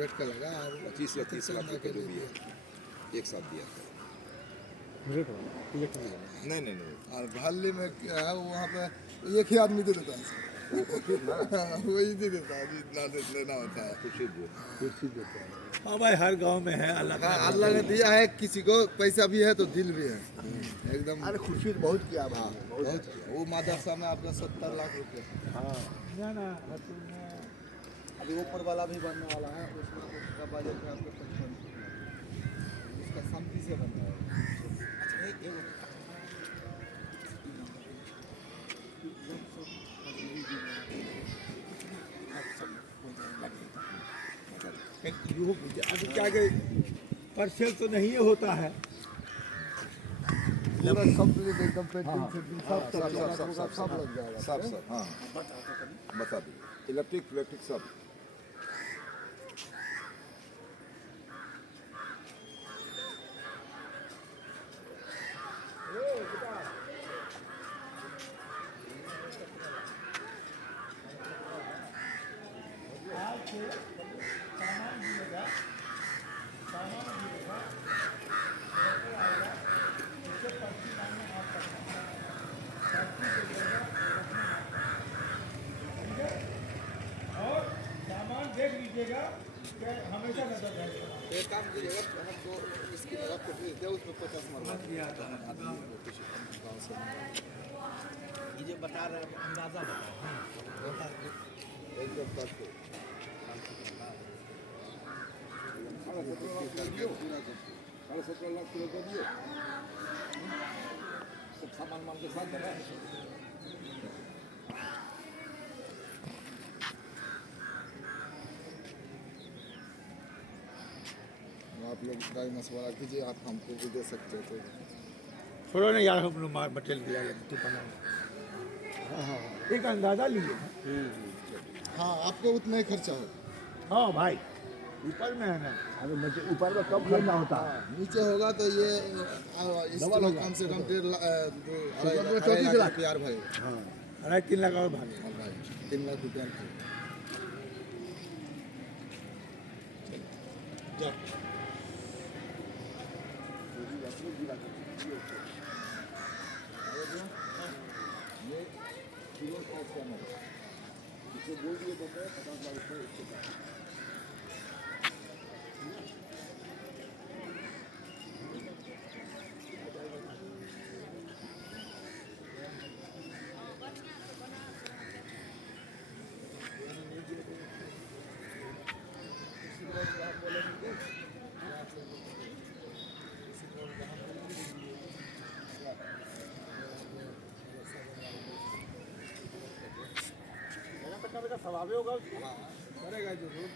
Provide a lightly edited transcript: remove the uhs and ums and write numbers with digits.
बैठ कर लगा और 25 या 30 लाख रुपए जो भी है एक साथ दिया था। नहीं नहीं नहीं और भाली में क्या है वहाँ पे एक ही आदमी दे देता है वो खुर्शीद ना वही दे देता है जितना लेना होता है। खुर्शीद जो हाँ भाई, हर गांव में है अल्लाह का। हाँ, अल्लाह ने दिया है, किसी को पैसा भी है तो दिल भी है एकदम। अरे खुर्शीद बहुत किया हाँ, भाई, बहुत किया। वो मदरसा में आपका 70 लाख रुपए। ना ना हतुल में अभी ऊपर वाला भी बनने वाला है, उसमें उसका बजट है आपका 55, उसका शांति से बनना है। अभी क्या कि परसेल तो नहीं होता है। पूरा कंप्लीट एकदम पेंटिंग से सब सब लग जाएगा। सब हाँ बता दो इलेक्ट्रिक सब। और सामान देख लीजिएगा कि हमेशा नजर रहेगा। एक काम कीजिएगा, हमको इसकी तरफ को भेज दे, उसमें 50 मरवा दिया था ये जो बता रहे हैं अंदाजा एकदम करके साढ़े 17 लाख पूरा कर दिए सब सामान मान के साथ है ना। आप लोग गाड़ी मशवरा कीजिए, आप हमको भी दे सकते हो तो। छोड़ो ना यार, हम लोग मार मटेरियल दिया लेकिन तू बना एक अंदाजा लिए। हाँ, आपको उतना ही खर्चा हो। हाँ भाई, ऊपर में है ना। अरे मुझे ऊपर में कम खर्चा होता है। नीचे होगा तो ये इसमें कम से कम 1.5 लाख 2 लाख रुपया भाई। हाँ, 2.5-3 लाख और भागे। हाँ भाई, 3 लाख रुपया भाई। जाओ। इसे बोल दिए तो 50 लाख रुपए इसके पास। सवाल होगा। हाँ, करेगा जरूर।